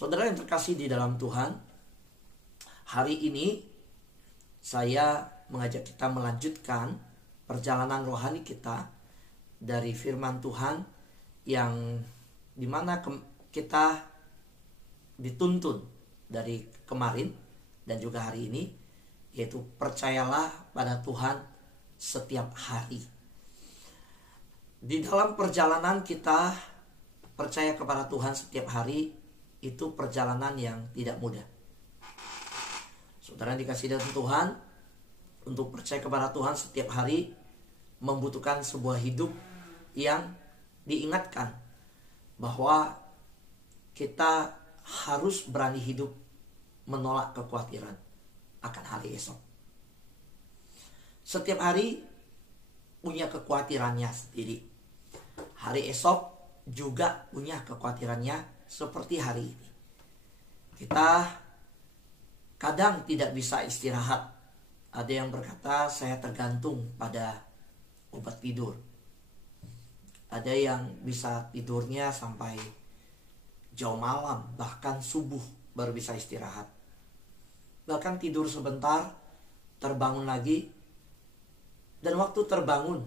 Saudara yang terkasih di dalam Tuhan, hari ini saya mengajak kita melanjutkan perjalanan rohani kita dari firman Tuhan yang dimana kita dituntun dari kemarin dan juga hari ini, yaitu percayalah pada Tuhan setiap hari. Di dalam perjalanan kita percaya kepada Tuhan setiap hari, itu perjalanan yang tidak mudah. Saudara dikasih dalam Tuhan, untuk percaya kepada Tuhan setiap hari membutuhkan sebuah hidup yang diingatkan bahwa kita harus berani hidup menolak kekhawatiran akan hari esok. Setiap hari punya kekhawatirannya sendiri. Hari esok juga punya kekhawatirannya seperti hari ini. Kita kadang tidak bisa istirahat. Ada yang berkata saya tergantung pada obat tidur. Ada yang bisa tidurnya sampai jauh malam, bahkan subuh baru bisa istirahat. Bahkan tidur sebentar, terbangun lagi. Dan waktu terbangun,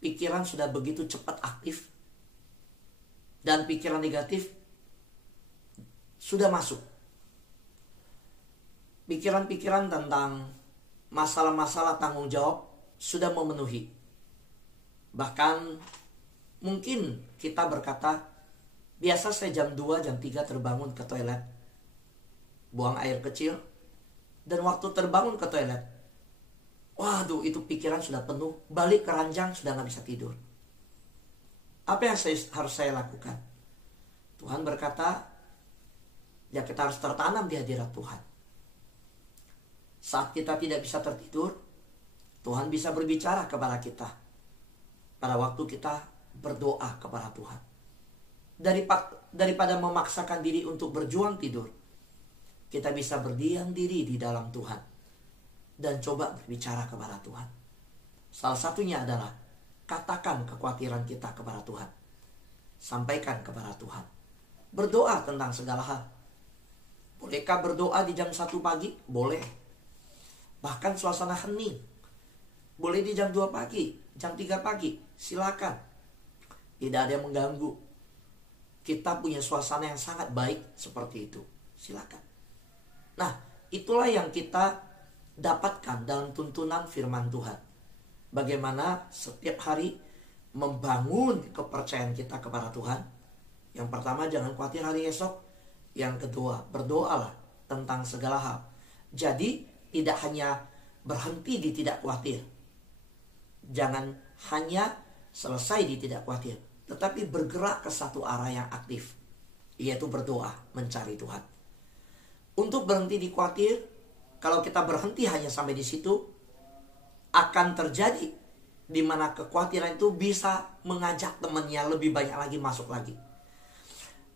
pikiran sudah begitu cepat aktif. Dan pikiran negatif sudah masuk. Pikiran-pikiran tentang masalah-masalah tanggung jawab sudah memenuhi. Bahkan mungkin kita berkata, biasa saya jam 2, jam 3 terbangun ke toilet, buang air kecil, dan waktu terbangun ke toilet, waduh itu pikiran sudah penuh, balik ke ranjang sudah gak bisa tidur. Apa yang harus saya lakukan? Tuhan berkata, ya kita harus tertanam di hadirat Tuhan. Saat kita tidak bisa tertidur, Tuhan bisa berbicara kepada kita. Pada waktu kita berdoa kepada Tuhan. Daripada memaksakan diri untuk berjuang tidur, kita bisa berdiam diri di dalam Tuhan dan coba berbicara kepada Tuhan. Salah satunya adalah katakan kekhawatiran kita kepada Tuhan. Sampaikan kepada Tuhan. Berdoa tentang segala hal. Bolehkah berdoa di jam 1 pagi? Boleh. Bahkan suasana hening. Boleh di jam 2 pagi, jam 3 pagi. Silakan. Tidak ada yang mengganggu. Kita punya suasana yang sangat baik seperti itu. Silakan. Nah, itulah yang kita dapatkan dalam tuntunan firman Tuhan. Bagaimana setiap hari membangun kepercayaan kita kepada Tuhan. Yang pertama, jangan khawatir hari esok. Yang kedua, berdoalah tentang segala hal. Jadi tidak hanya berhenti di tidak khawatir. Jangan hanya selesai di tidak khawatir, tetapi bergerak ke satu arah yang aktif, yaitu berdoa, mencari Tuhan. Untuk berhenti di khawatir, kalau kita berhenti hanya sampai di situ, akan terjadi di mana kekhawatiran itu bisa mengajak temannya lebih banyak lagi masuk lagi.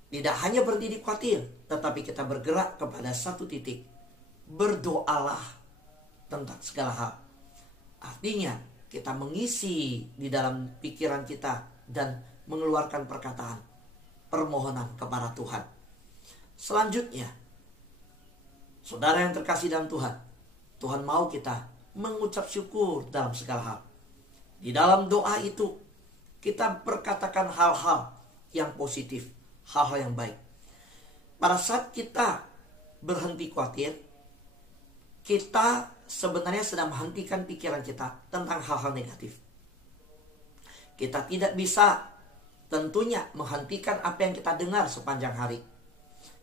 Tidak hanya berhenti di khawatir, tetapi kita bergerak kepada satu titik. Berdoalah tentang segala hal. Artinya kita mengisi di dalam pikiran kita dan mengeluarkan perkataan permohonan kepada Tuhan. Selanjutnya, saudara yang terkasih dalam Tuhan, Tuhan mau kita mengucap syukur dalam segala hal. Di dalam doa itu kita berkatakan hal-hal yang positif, hal-hal yang baik. Pada saat kita berhenti khawatir, kita sebenarnya sedang menghentikan pikiran kita tentang hal-hal negatif. Kita tidak bisa tentunya menghentikan apa yang kita dengar sepanjang hari.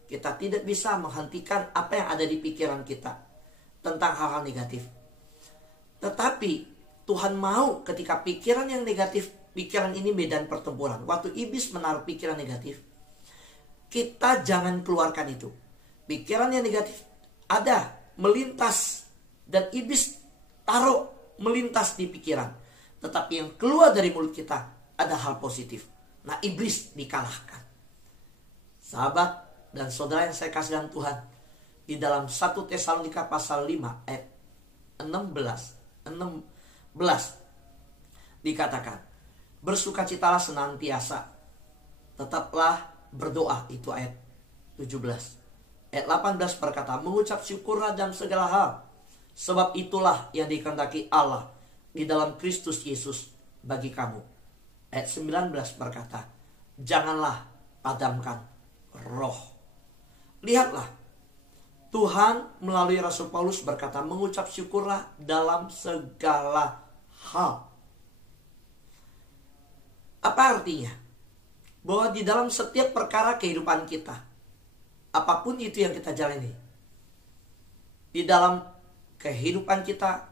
Kita tidak bisa menghentikan apa yang ada di pikiran kita tentang hal-hal negatif. Tetapi Tuhan mau ketika pikiran yang negatif, pikiran ini medan pertempuran. Waktu iblis menaruh pikiran negatif, kita jangan keluarkan itu. Pikiran yang negatif ada, melintas, dan iblis taruh melintas di pikiran. Tetapi yang keluar dari mulut kita ada hal positif. Nah, iblis dikalahkan. Sahabat dan saudara yang saya kasih dalam Tuhan, di dalam 1 Tesalonika pasal 5 ayat 16 dikatakan, bersukacitalah senantiasa, tetaplah berdoa. Itu ayat 17. Ayat 18 berkata, mengucap syukurlah dalam segala hal, sebab itulah yang dikehendaki Allah di dalam Kristus Yesus bagi kamu. Ayat 19 berkata, janganlah padamkan roh. Lihatlah, Tuhan melalui Rasul Paulus berkata, mengucap syukurlah dalam segala hal. Apa artinya? Bahwa di dalam setiap perkara kehidupan kita, apapun itu yang kita jalani, di dalam kehidupan kita,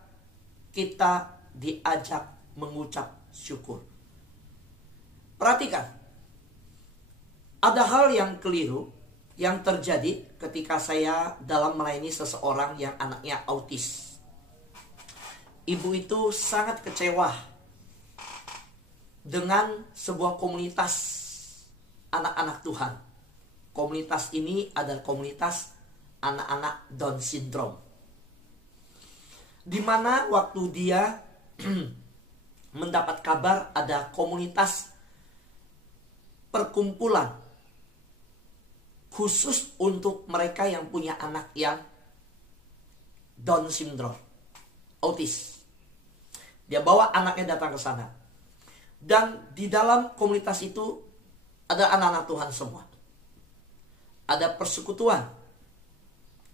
kita diajak mengucap syukur. Perhatikan, ada hal yang keliru yang terjadi ketika saya dalam melayani seseorang yang anaknya autis. Ibu itu sangat kecewa dengan sebuah komunitas anak-anak Tuhan. Komunitas ini adalah komunitas anak-anak Down syndrome, di mana waktu dia mendapat kabar ada komunitas perkumpulan khusus untuk mereka yang punya anak yang Down syndrome, autis. Dia bawa anaknya datang ke sana. Dan di dalam komunitas itu ada anak-anak Tuhan semua. Ada persekutuan.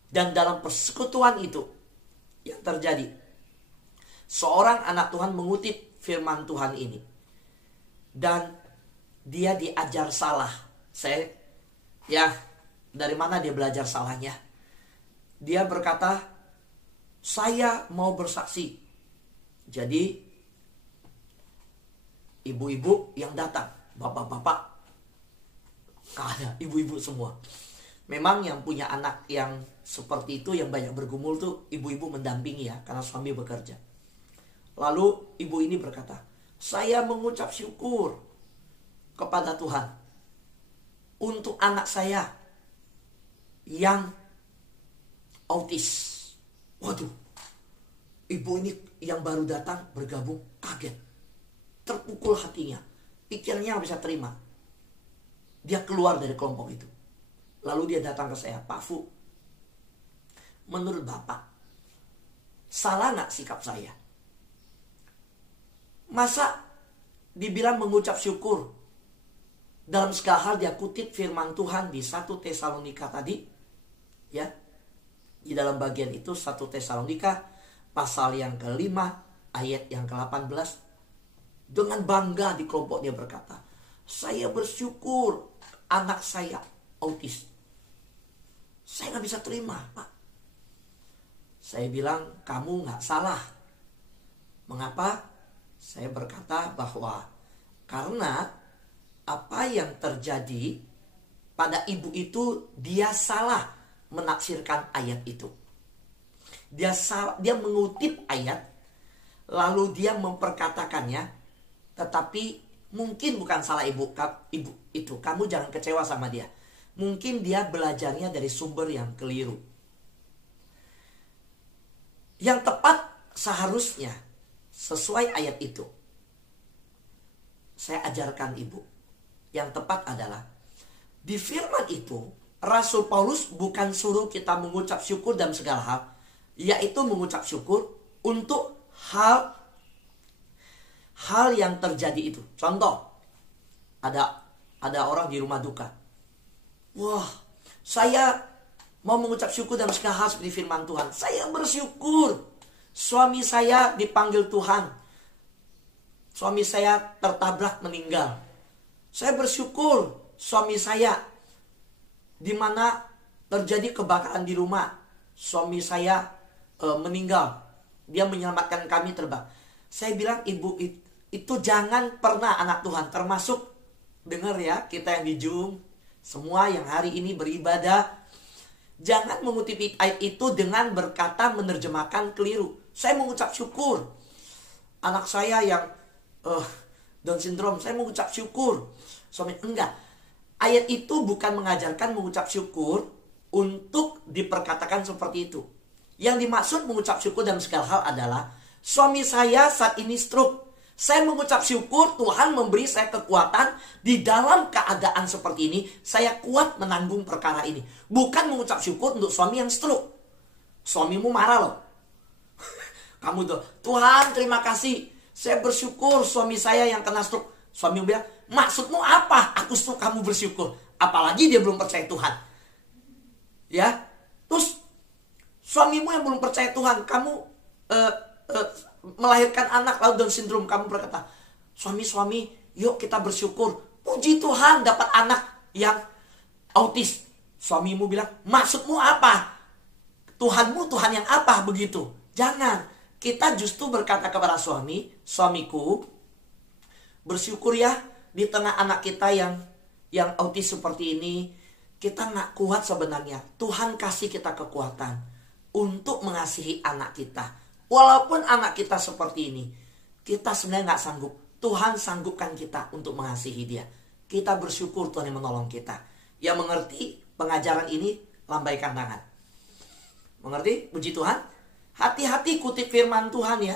Dan dalam persekutuan itu yang terjadi, seorang anak Tuhan mengutip firman Tuhan ini. Dan dia diajar salah. Dari mana dia belajar salahnya? Dia berkata, saya mau bersaksi. Jadi ibu-ibu yang datang, bapak-bapak, ada ibu-ibu semua. Memang yang punya anak yang seperti itu, yang banyak bergumul tuh ibu-ibu mendampingi ya, karena suami bekerja. Lalu ibu ini berkata, saya mengucap syukur kepada Tuhan untuk anak saya yang autis. Waduh, ibu ini yang baru datang bergabung kaget, terpukul hatinya, pikirnya nggak bisa terima. Dia keluar dari kelompok itu. Lalu dia datang ke saya, Pak Fu, menurut Bapak, salah nggak sikap saya? Masa dibilang mengucap syukur? Dalam segala hal dia kutip firman Tuhan di 1 Tesalonika tadi. Ya, di dalam bagian itu 1 Tesalonika pasal yang ke-5 ayat yang ke-18. Dengan bangga di kelompok dia berkata, saya bersyukur anak saya autis. Saya gak bisa terima, Pak. Saya bilang, kamu gak salah. Mengapa? Saya berkata bahwa karena apa yang terjadi pada ibu itu, dia salah menafsirkan ayat itu. Dia mengutip ayat, lalu dia memperkatakannya, tetapi mungkin bukan salah ibu itu. Kamu jangan kecewa sama dia. Mungkin dia belajarnya dari sumber yang keliru. Yang tepat seharusnya sesuai ayat itu. Saya ajarkan ibu. Yang tepat adalah di firman itu Rasul Paulus bukan suruh kita mengucap syukur dalam segala hal, yaitu mengucap syukur untuk hal yang terjadi itu. Contoh, ada orang di rumah duka. Wah, saya mau mengucap syukur dalam segala hal seperti firman Tuhan. Saya bersyukur suami saya dipanggil Tuhan. Suami saya tertabrak meninggal. Saya bersyukur suami saya di mana terjadi kebakaran di rumah. Suami saya meninggal. Dia menyelamatkan kami terbang. Saya bilang, ibu itu jangan pernah anak Tuhan, termasuk dengar ya, kita yang di Zoom, semua yang hari ini beribadah, jangan mengutip ayat itu dengan berkata menerjemahkan keliru. Saya mengucap syukur anak saya yang Down syndrome, saya mengucap syukur. Enggak. Ayat itu bukan mengajarkan mengucap syukur untuk diperkatakan seperti itu. Yang dimaksud mengucap syukur dalam segala hal adalah, suami saya saat ini stroke. Saya mengucap syukur Tuhan memberi saya kekuatan di dalam keadaan seperti ini. Saya kuat menanggung perkara ini. Bukan mengucap syukur untuk suami yang stroke. Suamimu marah loh. Kamu tuh, Tuhan terima kasih. Saya bersyukur suami saya yang kena stroke. Suamimu bilang, maksudmu apa? Aku stroke kamu bersyukur. Apalagi dia belum percaya Tuhan. Ya, terus suamimu yang belum percaya Tuhan, kamu melahirkan anak lalu Down syndrome, kamu berkata, suami, yuk kita bersyukur. Puji Tuhan dapat anak yang autis. Suamimu bilang, maksudmu apa? Tuhanmu Tuhan yang apa begitu? Jangan. Kita justru berkata kepada suamiku, bersyukur ya di tengah anak kita yang autis seperti ini. Kita nggak kuat sebenarnya. Tuhan kasih kita kekuatan untuk mengasihi anak kita. Walaupun anak kita seperti ini, kita sebenarnya nggak sanggup. Tuhan sanggupkan kita untuk mengasihi dia. Kita bersyukur Tuhan yang menolong kita. Yang mengerti pengajaran ini, lambaikan tangan. Mengerti? Puji Tuhan. Hati-hati kutip firman Tuhan ya.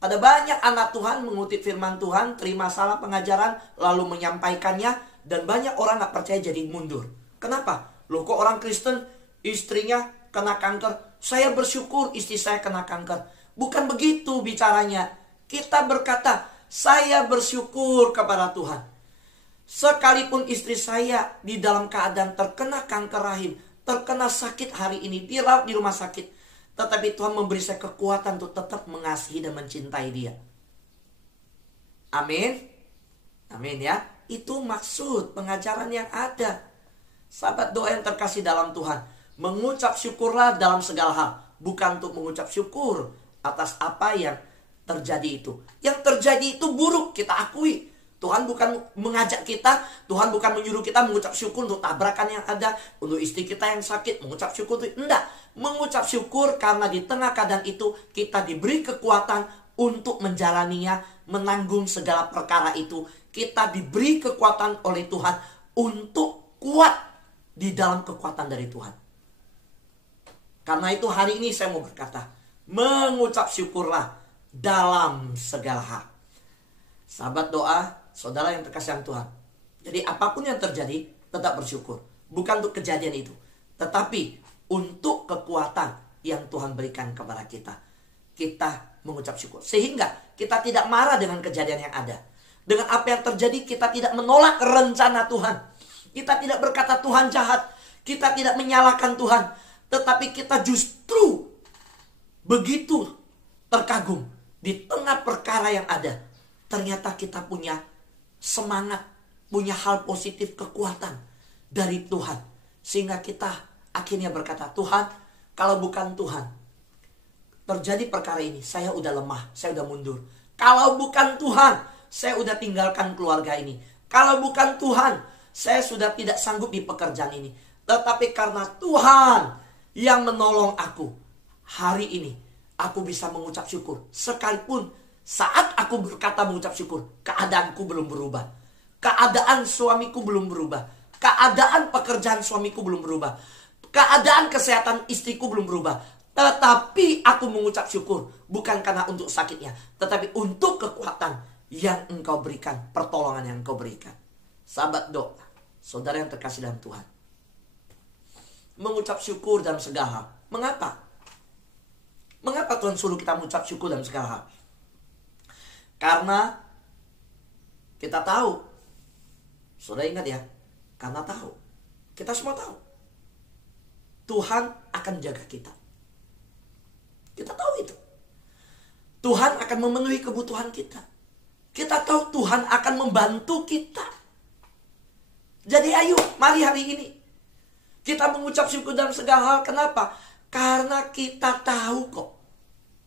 Ada banyak anak Tuhan mengutip firman Tuhan, terima salah pengajaran, lalu menyampaikannya, dan banyak orang gak percaya jadi mundur. Kenapa? Loh kok orang Kristen istrinya kena kanker, saya bersyukur istri saya kena kanker. Bukan begitu bicaranya. Kita berkata, saya bersyukur kepada Tuhan. Sekalipun istri saya di dalam keadaan terkena kanker rahim, terkena sakit hari ini, dirawat di rumah sakit, tetapi Tuhan memberi saya kekuatan untuk tetap mengasihi dan mencintai dia. Amin. Amin ya. Itu maksud pengajaran yang ada. Sahabat doa yang terkasih dalam Tuhan, mengucap syukurlah dalam segala hal. Bukan untuk mengucap syukur atas apa yang terjadi itu. Yang terjadi itu buruk, kita akui. Tuhan bukan mengajak kita, Tuhan bukan menyuruh kita mengucap syukur untuk tabrakan yang ada, untuk istri kita yang sakit, mengucap syukur itu. Enggak, mengucap syukur karena di tengah keadaan itu kita diberi kekuatan untuk menjalaninya, menanggung segala perkara itu. Kita diberi kekuatan oleh Tuhan untuk kuat di dalam kekuatan dari Tuhan. Karena itu hari ini saya mau berkata, mengucap syukurlah dalam segala hal. Sahabat doa, saudara yang terkasih Tuhan. Jadi apapun yang terjadi, tetap bersyukur. Bukan untuk kejadian itu, tetapi untuk kekuatan yang Tuhan berikan kepada kita. Kita mengucap syukur. Sehingga kita tidak marah dengan kejadian yang ada. Dengan apa yang terjadi, kita tidak menolak rencana Tuhan. Kita tidak berkata Tuhan jahat. Kita tidak menyalahkan Tuhan. Tetapi kita justru begitu terkagum. Di tengah perkara yang ada, ternyata kita punya semangat, punya hal positif, kekuatan dari Tuhan. Sehingga kita akhirnya berkata, Tuhan, kalau bukan Tuhan terjadi perkara ini, saya udah lemah, saya udah mundur. Kalau bukan Tuhan, saya udah tinggalkan keluarga ini. Kalau bukan Tuhan, saya sudah tidak sanggup di pekerjaan ini. Tetapi karena Tuhan yang menolong aku, hari ini aku bisa mengucap syukur. Sekalipun saat aku berkata mengucap syukur, keadaanku belum berubah. Keadaan suamiku belum berubah. Keadaan pekerjaan suamiku belum berubah. Keadaan kesehatan istriku belum berubah. Tetapi aku mengucap syukur. Bukan karena untuk sakitnya, tetapi untuk kekuatan yang Engkau berikan. Pertolongan yang Engkau berikan. Sahabat doa, saudara yang terkasih dalam Tuhan, mengucap syukur dalam segala hal. Mengapa? Mengapa Tuhan suruh kita mengucap syukur dalam segala hal? Karena kita tahu. Saudara ingat ya, karena tahu. Kita semua tahu Tuhan akan jaga kita. Kita tahu itu. Tuhan akan memenuhi kebutuhan kita. Kita tahu Tuhan akan membantu kita. Jadi ayo, mari hari ini kita mengucap syukur dalam segala hal. Kenapa? Karena kita tahu kok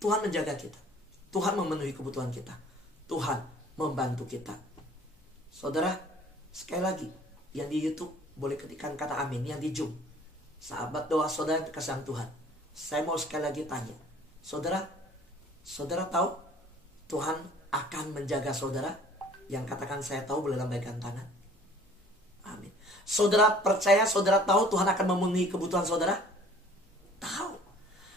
Tuhan menjaga kita. Tuhan memenuhi kebutuhan kita. Tuhan membantu kita. Saudara, sekali lagi, yang di YouTube boleh ketikkan kata amin, yang di Zoom. Sahabat doa saudara yang terkasih Tuhan, saya mau sekali lagi tanya. Saudara tahu Tuhan akan menjaga saudara? Yang katakan saya tahu boleh lambaikan tangan. Amin. Saudara percaya, saudara tahu Tuhan akan memenuhi kebutuhan saudara? Tahu.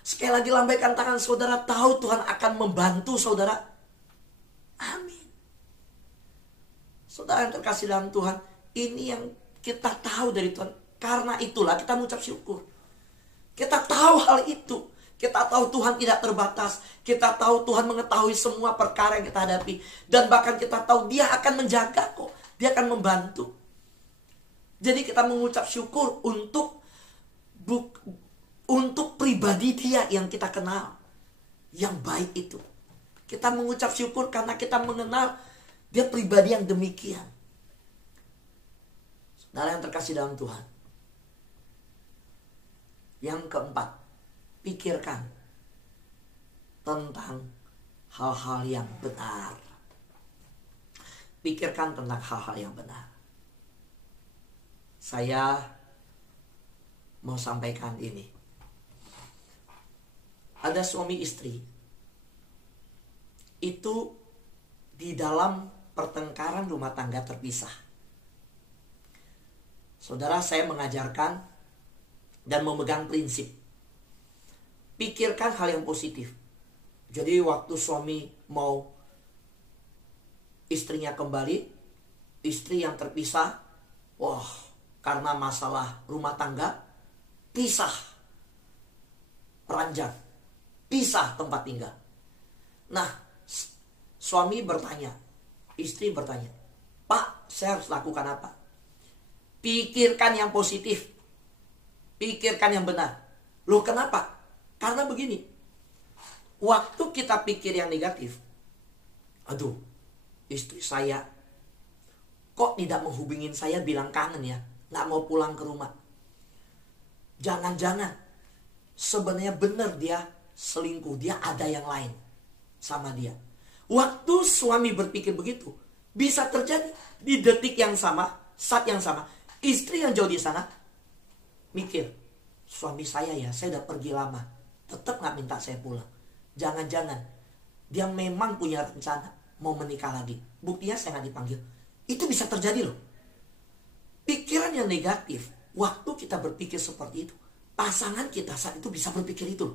Sekali lagi lambaikan tangan, saudara tahu Tuhan akan membantu saudara? Amin. Saudara yang terkasih dalam Tuhan, ini yang kita tahu dari Tuhan. Karena itulah kita mengucap syukur. Kita tahu hal itu. Kita tahu Tuhan tidak terbatas. Kita tahu Tuhan mengetahui semua perkara yang kita hadapi. Dan bahkan kita tahu Dia akan menjaga kok. Dia akan membantu. Jadi kita mengucap syukur untuk pribadi Dia yang kita kenal. Yang baik itu. Kita mengucap syukur karena kita mengenal Dia pribadi yang demikian. Saudara yang terkasih dalam Tuhan. Yang keempat, pikirkan tentang hal-hal yang benar. Pikirkan tentang hal-hal yang benar. Saya mau sampaikan ini. Ada suami istri. Itu di dalam pertengkaran rumah tangga terpisah. Saudara, saya mengajarkan dan memegang prinsip. Pikirkan hal yang positif. Jadi waktu suami mau istrinya kembali, istri yang terpisah, karena masalah rumah tangga, pisah ranjang, pisah tempat tinggal. Nah, suami bertanya, istri bertanya, Pak, saya harus lakukan apa? Pikirkan yang positif. Pikirkan yang benar. Loh, kenapa? Karena begini. Waktu kita pikir yang negatif, aduh, istri saya kok tidak menghubungin saya, bilang kangen ya, nggak mau pulang ke rumah. Jangan-jangan sebenarnya benar dia selingkuh, dia ada yang lain sama dia. Waktu suami berpikir begitu, bisa terjadi di detik yang sama, saat yang sama, istri yang jauh di sana mikir, suami saya ya, saya udah pergi lama, tetap nggak minta saya pulang. Jangan-jangan dia memang punya rencana mau menikah lagi. Buktinya saya nggak dipanggil. Itu bisa terjadi loh. Pikiran yang negatif, waktu kita berpikir seperti itu, pasangan kita saat itu bisa berpikir itu.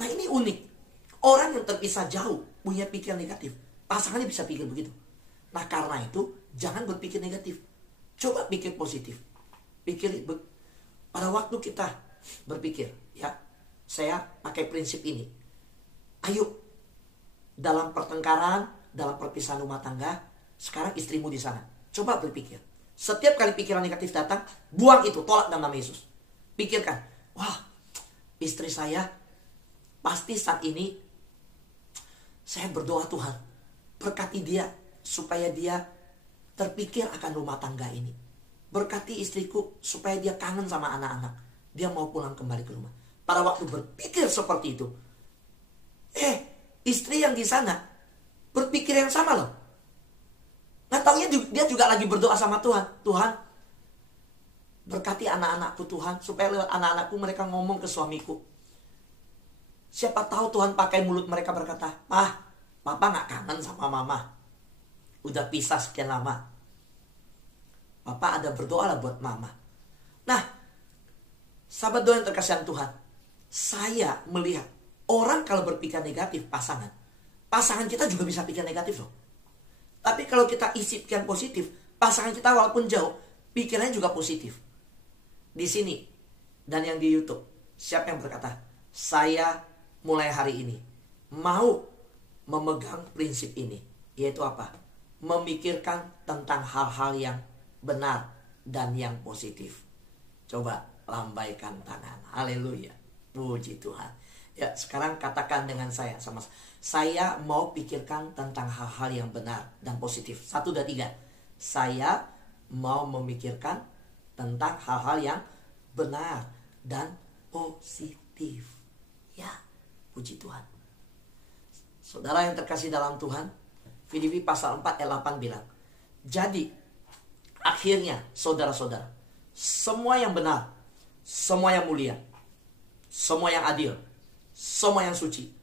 Nah, ini unik. Orang yang terpisah jauh punya pikiran negatif, pasangannya bisa pikir begitu. Nah, karena itu jangan berpikir negatif. Coba pikir positif. Pada waktu kita berpikir, ya, saya pakai prinsip ini. Ayo, dalam pertengkaran, dalam perpisahan rumah tangga, sekarang istrimu di sana. Coba berpikir. Setiap kali pikiran negatif datang, buang itu, tolak dalam nama Yesus. Pikirkan, wah, istri saya pasti saat ini saya berdoa, Tuhan, berkati dia supaya dia terpikir akan rumah tangga ini. Berkati istriku supaya dia kangen sama anak-anak. Dia mau pulang kembali ke rumah. Pada waktu berpikir seperti itu, istri yang di sana berpikir yang sama loh. Nah, taunya dia juga lagi berdoa sama Tuhan. Tuhan, berkati anak-anakku Tuhan, supaya lewat anak-anakku mereka ngomong ke suamiku. Siapa tahu Tuhan pakai mulut mereka berkata, Papa gak kangen sama Mama. Udah pisah sekian lama. Papa ada berdoa lah buat Mama. Nah, sahabat doa yang terkasihan Tuhan, saya melihat orang kalau berpikir negatif, pasangan kita juga bisa pikir negatif loh. Tapi kalau kita isi pikiran positif, pasangan kita walaupun jauh, pikirannya juga positif. Di sini dan yang di YouTube, siapa yang berkata, saya mulai hari ini mau memegang prinsip ini, yaitu apa? Memikirkan tentang hal-hal yang benar dan yang positif. Coba lambaikan tangan. Haleluya. Puji Tuhan. Ya, sekarang katakan dengan saya sama. Saya mau pikirkan tentang hal-hal yang benar dan positif. 1, 2, 3. Saya mau memikirkan tentang hal-hal yang benar dan positif. Ya, puji Tuhan. Saudara yang terkasih dalam Tuhan, Filipi pasal 4 ayat 8 bilang, jadi akhirnya saudara-saudara, semua yang benar, semua yang mulia, semua yang adil, semua yang suci,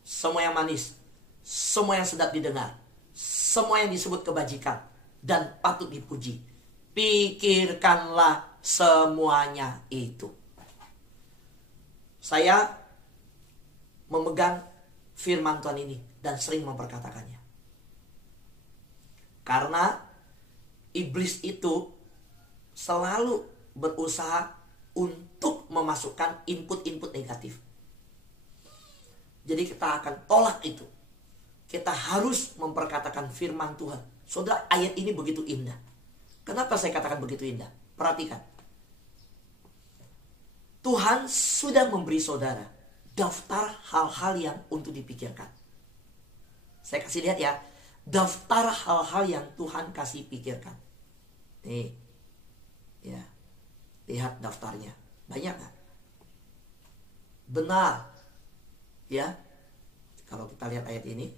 semua yang manis, semua yang sedap didengar, semua yang disebut kebajikan dan patut dipuji, pikirkanlah semuanya itu. Saya memegang firman Tuhan ini dan sering memperkatakannya. Karena iblis itu selalu berusaha untuk memasukkan input-input negatif. Jadi kita akan tolak itu. Kita harus memperkatakan firman Tuhan. Saudara, ayat ini begitu indah. Kenapa saya katakan begitu indah? Perhatikan. Tuhan sudah memberi saudara daftar hal-hal yang untuk dipikirkan. Saya kasih lihat ya. Daftar hal-hal yang Tuhan kasih pikirkan. Nih. Ya. Lihat daftarnya. Banyak gak? Benar. Ya. Kalau kita lihat ayat ini.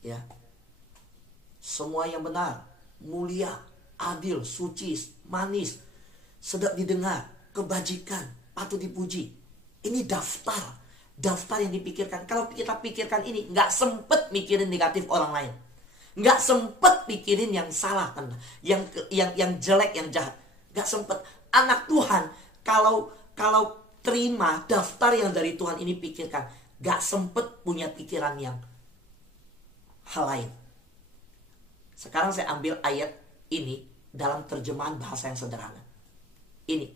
Ya. Semua yang benar. Mulia. Adil. Suci. Manis. Sedap didengar. Kebajikan. Patut dipuji. Ini daftar. Daftar yang dipikirkan. Kalau kita pikirkan ini, gak sempet mikirin negatif orang lain. Gak sempet pikirin yang salah, yang jelek, yang jahat. Gak sempet. Anak Tuhan, kalau terima daftar yang dari Tuhan ini pikirkan, gak sempet punya pikiran yang hal lain. Sekarang saya ambil ayat ini dalam terjemahan bahasa yang sederhana. Ini.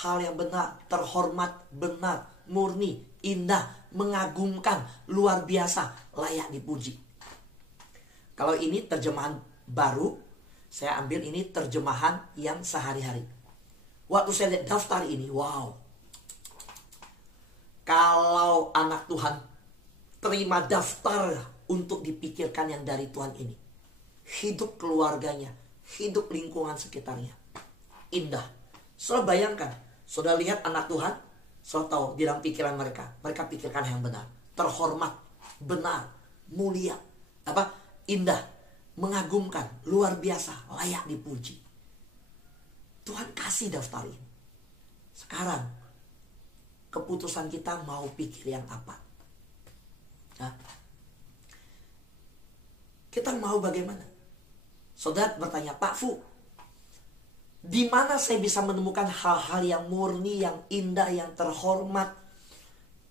Hal yang benar, terhormat, benar, murni, indah, mengagumkan, luar biasa, layak dipuji. Kalau ini terjemahan baru, saya ambil ini terjemahan yang sehari-hari. Waktu saya lihat daftar ini, wow. Kalau anak Tuhan terima daftar untuk dipikirkan yang dari Tuhan ini, hidup keluarganya, hidup lingkungan sekitarnya, indah. Saudara bayangkan, saudara lihat anak Tuhan, saudara tahu di dalam pikiran mereka pikirkan yang benar, terhormat, benar, mulia, indah, mengagumkan, luar biasa, layak dipuji. Tuhan kasih daftar ini. Sekarang keputusan kita mau pikir yang apa? Nah, kita mau bagaimana? Saudara bertanya, Pak Fu, di mana saya bisa menemukan hal-hal yang murni, yang indah, yang terhormat,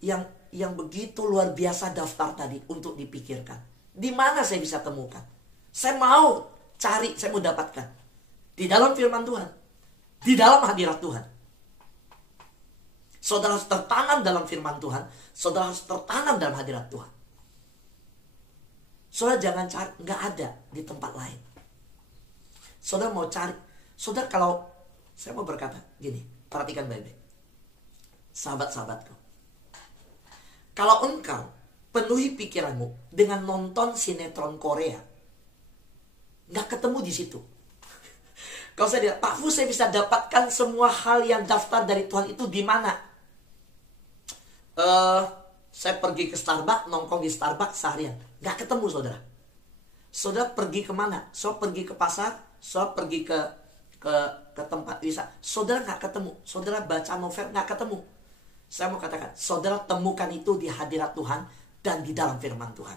yang begitu luar biasa daftar tadi untuk dipikirkan? Di mana saya bisa temukan? Saya mau cari, saya mau dapatkan. Di dalam firman Tuhan. Di dalam hadirat Tuhan. Saudara harus tertanam dalam firman Tuhan. Saudara harus tertanam dalam hadirat Tuhan. Saudara jangan cari, nggak ada di tempat lain. Saudara mau cari. Saudara, kalau saya mau berkata gini, perhatikan baik-baik. Sahabat-sahabatku. Kalau engkau penuhi pikiranmu dengan nonton sinetron Korea, nggak ketemu di situ. Kalau saya lihat, Pak Fu, saya bisa dapatkan semua hal yang daftar dari Tuhan itu di mana? Saya pergi ke Starbucks, nongkrong di Starbucks seharian, nggak ketemu, saudara. Saudara pergi kemana? Saudara pergi ke pasar, saudara pergi ke tempat wisata, saudara nggak ketemu. Saudara baca novel, nggak ketemu. Saya mau katakan, saudara temukan itu di hadirat Tuhan dan di dalam firman Tuhan.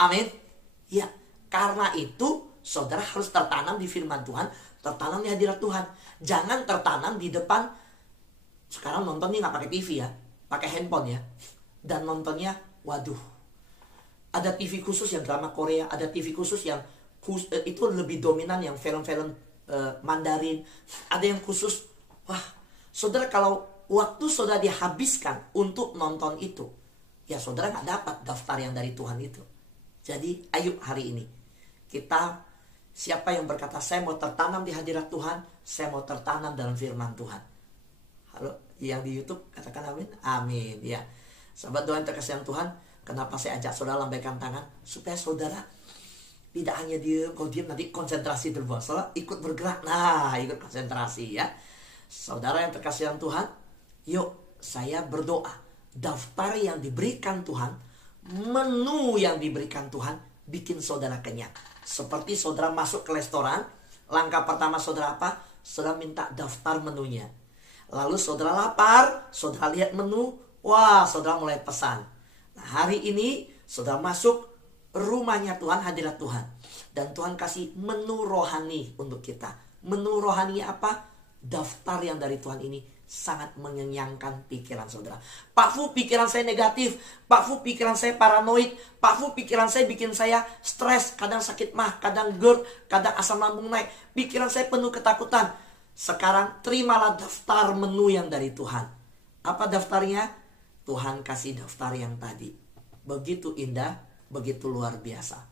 Amin. Ya, karena itu saudara harus tertanam di firman Tuhan, tertanam di hadirat Tuhan. Jangan tertanam di depan. Sekarang nontonnya nggak pakai TV ya, pakai handphone ya. Dan nontonnya, waduh, ada TV khusus yang drama Korea, ada TV khusus yang itu lebih dominan yang film-film Mandarin, ada yang khusus. Wah, saudara, kalau waktu saudara dihabiskan untuk nonton itu, ya saudara nggak dapat daftar yang dari Tuhan itu. Jadi ayo hari ini kita, siapa yang berkata saya mau tertanam di hadirat Tuhan, saya mau tertanam dalam firman Tuhan. Halo, yang di YouTube katakan amin. Amin ya. Sahabat Tuhan terkasih Tuhan, kenapa saya ajak saudara lambaikan tangan? Supaya saudara tidak hanya diem, kalau diem nanti konsentrasi terbuang. Saudara ikut bergerak, nah ikut konsentrasi ya. Saudara yang terkasih Tuhan, yuk saya berdoa. Daftar yang diberikan Tuhan, menu yang diberikan Tuhan, bikin saudara kenyang. Seperti saudara masuk ke restoran, langkah pertama saudara apa? Saudara minta daftar menunya. Lalu saudara lapar, saudara lihat menu, wah saudara mulai pesan. Nah hari ini saudara masuk rumahnya Tuhan, hadirat Tuhan. Dan Tuhan kasih menu rohani untuk kita. Menu rohani apa? daftar yang dari Tuhan ini sangat mengenyangkan pikiran saudara. Pak Fu, pikiran saya negatif. Pak Fu, pikiran saya paranoid. Pak Fu, pikiran saya bikin saya stres. Kadang sakit mah, kadang GERD, kadang asam lambung naik. Pikiran saya penuh ketakutan. Sekarang terimalah daftar menu yang dari Tuhan. Apa daftarnya? Tuhan kasih daftar yang tadi. Begitu indah, begitu luar biasa.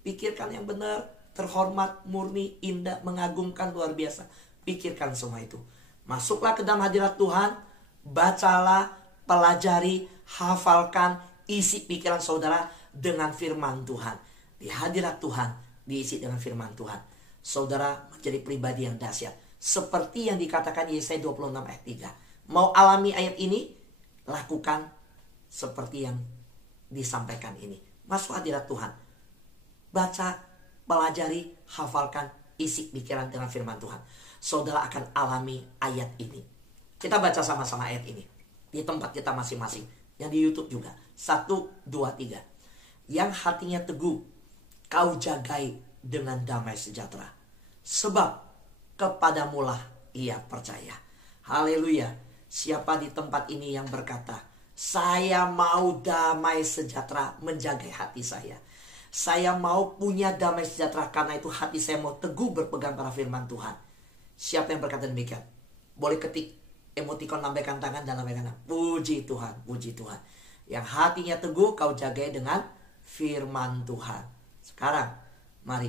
Pikirkan yang benar, terhormat, murni, indah, mengagumkan, luar biasa. Pikirkan semua itu. Masuklah ke dalam hadirat Tuhan, bacalah, pelajari, hafalkan, isi pikiran saudara dengan firman Tuhan. Di hadirat Tuhan, diisi dengan firman Tuhan. Saudara menjadi pribadi yang dahsyat. Seperti yang dikatakan Yesaya 26 ayat 3. Mau alami ayat ini? Lakukan seperti yang disampaikan ini. Masuk hadirat Tuhan. Baca, pelajari, hafalkan, isi pikiran dengan firman Tuhan. Saudara akan alami ayat ini. Kita baca sama-sama ayat ini di tempat kita masing-masing, yang di YouTube juga. 1, 2, 3. Yang hatinya teguh, kau jagai dengan damai sejahtera, sebab kepadamulah ia percaya. Haleluya. Siapa di tempat ini yang berkata, saya mau damai sejahtera menjaga hati saya. Saya mau punya damai sejahtera karena itu hati saya mau teguh berpegang pada firman Tuhan. Siapa yang berkata demikian? Boleh ketik emotikon lambaikan tangan dan lambaikan tangan. Puji Tuhan, puji Tuhan. Yang hatinya teguh kau jagai dengan firman Tuhan. Sekarang mari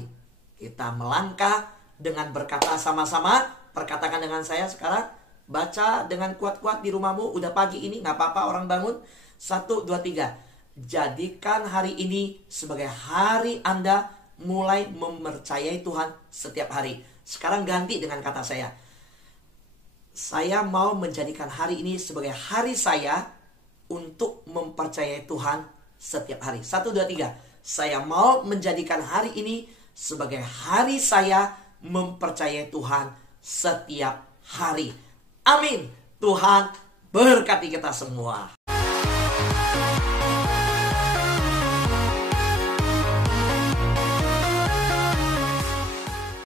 kita melangkah dengan berkata sama-sama. Perkatakan dengan saya sekarang. Baca dengan kuat-kuat di rumahmu. Udah pagi ini, gak apa-apa orang bangun. 1, 2, 3. Jadikan hari ini sebagai hari Anda mulai mempercayai Tuhan setiap hari. Sekarang ganti dengan kata saya. Saya mau menjadikan hari ini sebagai hari saya untuk mempercayai Tuhan setiap hari. 1, 2, 3. Saya mau menjadikan hari ini sebagai hari saya mempercayai Tuhan setiap hari. Amin. Tuhan berkati kita semua.